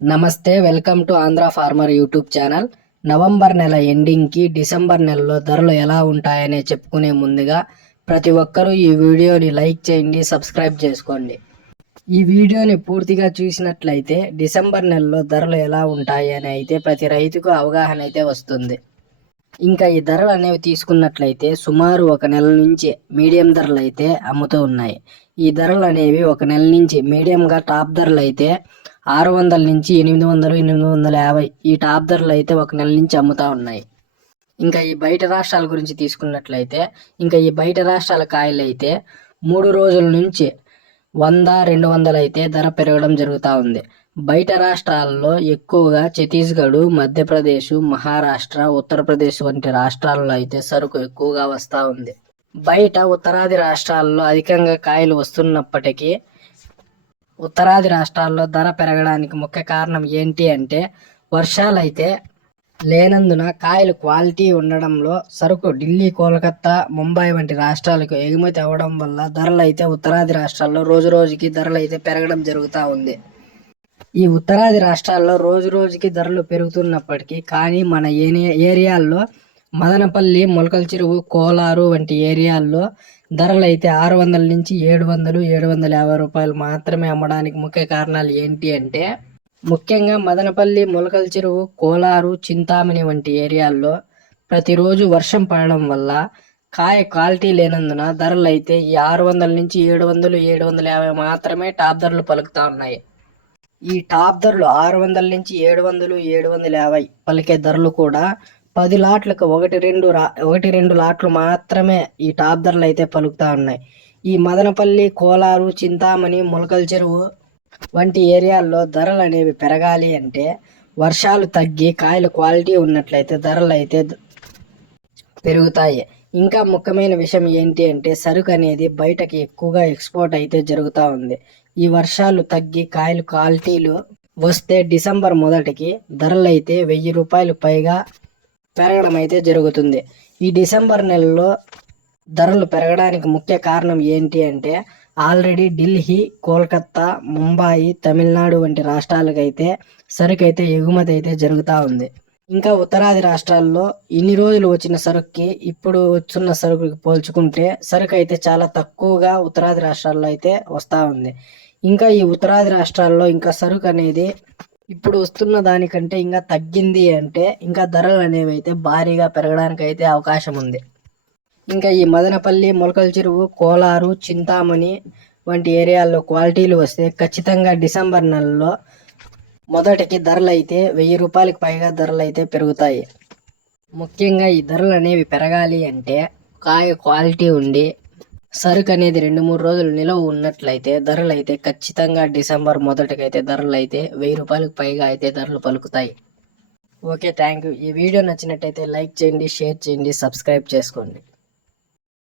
నమస్తే welcome to Andhra farmer YouTube channel. November నెల ఎండింగ్కి డిసెంబర్ నెలలో ధరలు ఎలా ఉంటాయనే చెప్పుకునే ముందుగా ప్రతి ఒక్కరూ ఈ వీడియోని లైక్ చేయండి సబ్స్క్రైబ్ చేసుకోండి. ఈ వీడియోని పూర్తిగా చూసినట్లయితే డిసెంబర్ నెలలో ధరలు ఎలా ఉంటాయి అని అయితే ప్రతి రైతుకు అవగాహన అయితే వస్తుంది. ఇంకా ఈ ధరలు అనేవి తీసుకున్నట్లయితే సుమారు ఒక నెల నుంచి మీడియం ధరలు అయితే అమ్ముతూ ఉన్నాయి. ఈ ధరలు అనేవి ఒక నెల నుంచి మీడియంగా టాప్ ధరలు అయితే ఆరు వందల నుంచి ఎనిమిది వందలు ఎనిమిది వందల యాభై ఈ టాప్ ధరలు అయితే ఒక నెల నుంచి అమ్ముతూ ఉన్నాయి. ఇంకా ఈ బయట రాష్ట్రాల గురించి తీసుకున్నట్లయితే ఇంకా ఈ బయట రాష్ట్రాల కాయలు అయితే మూడు రోజుల నుంచి వంద రెండు వందలు అయితే ధర పెరగడం జరుగుతూ ఉంది. బయట రాష్ట్రాల్లో ఎక్కువగా ఛత్తీస్గఢ్ మధ్యప్రదేశ్ మహారాష్ట్ర ఉత్తరప్రదేశ్ వంటి రాష్ట్రాల్లో అయితే సరుకు ఎక్కువగా వస్తూ ఉంది. బయట ఉత్తరాది రాష్ట్రాల్లో అధికంగా కాయలు వస్తున్నప్పటికీ ఉత్తరాది రాష్ట్రాల్లో ధర పెరగడానికి ముఖ్య కారణం ఏంటి అంటే వర్షాలైతే లేనందున కాయలు క్వాలిటీ ఉండడంలో సరుకు ఢిల్లీ కోలకత్తా ముంబై వంటి రాష్ట్రాలకు ఎగుమతి అవ్వడం వల్ల ధరలు అయితే ఉత్తరాది రాష్ట్రాల్లో రోజు రోజుకి ధరలు అయితే పెరగడం జరుగుతూ ఉంది. ఈ ఉత్తరాది రాష్ట్రాల్లో రోజు రోజుకి ధరలు పెరుగుతున్నప్పటికీ కానీ మన ఏరియా ఏరియాల్లో మదనపల్లి మొలకల చెరువు కోలారు వంటి ఏరియాల్లో ధరలు అయితే ఆరు వందల నుంచి ఏడు వందలు ఏడు వందల యాభై రూపాయలు మాత్రమే అమ్మడానికి ముఖ్య కారణాలు ఏంటి అంటే ముఖ్యంగా మదనపల్లి మొలకల చెరువు కోలారు చింతామణి వంటి ఏరియాల్లో ప్రతిరోజు వర్షం పడడం వల్ల కాయ క్వాలిటీ లేనందున ధరలు అయితే ఈ ఆరు వందల నుంచి ఏడు వందలు ఏడు వందల యాభై మాత్రమే టాప్ ధరలు పలుకుతా ఉన్నాయి. ఈ టాప్ ధరలు ఆరు వందల నుంచి ఏడు వందలు ఏడు వందల యాభై పలికే ధరలు కూడా పది లాట్లకు ఒకటి రెండు రా ఒకటి రెండు లాట్లు మాత్రమే ఈ టాప్ ధరలు అయితే పలుకుతా ఉన్నాయి. ఈ మదనపల్లి కోలారు చింతామణి మొలకల చెరువు వంటి ఏరియాల్లో ధరలు అనేవి పెరగాలి అంటే వర్షాలు తగ్గి కాయల క్వాలిటీ ఉన్నట్లయితే ధరలు అయితే పెరుగుతాయి. ఇంకా ముఖ్యమైన విషయం ఏంటి అంటే సరుకు అనేది బయటకి ఎక్కువగా ఎక్స్పోర్ట్ అయితే జరుగుతూ ఉంది. ఈ వర్షాలు తగ్గి కాయలు క్వాలిటీలు వస్తే డిసెంబర్ మొదటికి ధరలు అయితే వెయ్యి రూపాయలు పైగా పెరగడం అయితే జరుగుతుంది. ఈ డిసెంబర్ నెలలో ధరలు పెరగడానికి ముఖ్య కారణం ఏంటి అంటే ఆల్రెడీ ఢిల్లీ కోల్కత్తా ముంబాయి తమిళనాడు వంటి రాష్ట్రాలకైతే సరుకు అయితే ఎగుమతి అయితే జరుగుతూ ఉంది. ఇంకా ఉత్తరాది రాష్ట్రాల్లో ఇన్ని రోజులు వచ్చిన సరుకుకి ఇప్పుడు వచ్చిన సరుకుకి పోల్చుకుంటే సరుకు అయితే చాలా తక్కువగా ఉత్తరాది రాష్ట్రాల్లో అయితే వస్తూ ఉంది. ఇంకా ఈ ఉత్తరాది రాష్ట్రాల్లో ఇంకా సరుకు అనేది ఇప్పుడు వస్తున్న దానికంటే ఇంకా తగ్గింది అంటే ఇంకా ధరలు అనేవి అయితే భారీగా పెరగడానికి అయితే అవకాశం ఉంది. ఇంకా ఈ మదనపల్లి మొలకల చెరువు కోలారు చింతామణి వంటి ఏరియాల్లో క్వాలిటీలు వస్తే ఖచ్చితంగా డిసెంబర్ నెలలో మొదటికి ధరలు అయితే వెయ్యి రూపాయలకు పైగా ధరలు అయితే పెరుగుతాయి. ముఖ్యంగా ఈ ధరలు అనేవి పెరగాలి అంటే కాయ క్వాలిటీ ఉండి సరుకు అనేది రెండు మూడు రోజులు నిలవ ఉన్నట్లయితే ధరలు అయితే ఖచ్చితంగా డిసెంబర్ మొదటికైతే ధరలు అయితే వెయ్యి రూపాయలకు పైగా అయితే ధరలు పలుకుతాయి. ఓకే థ్యాంక్ యూ ఈ వీడియో నచ్చినట్టయితే లైక్ చేయండి షేర్ చేయండి సబ్స్క్రైబ్ చేసుకోండి.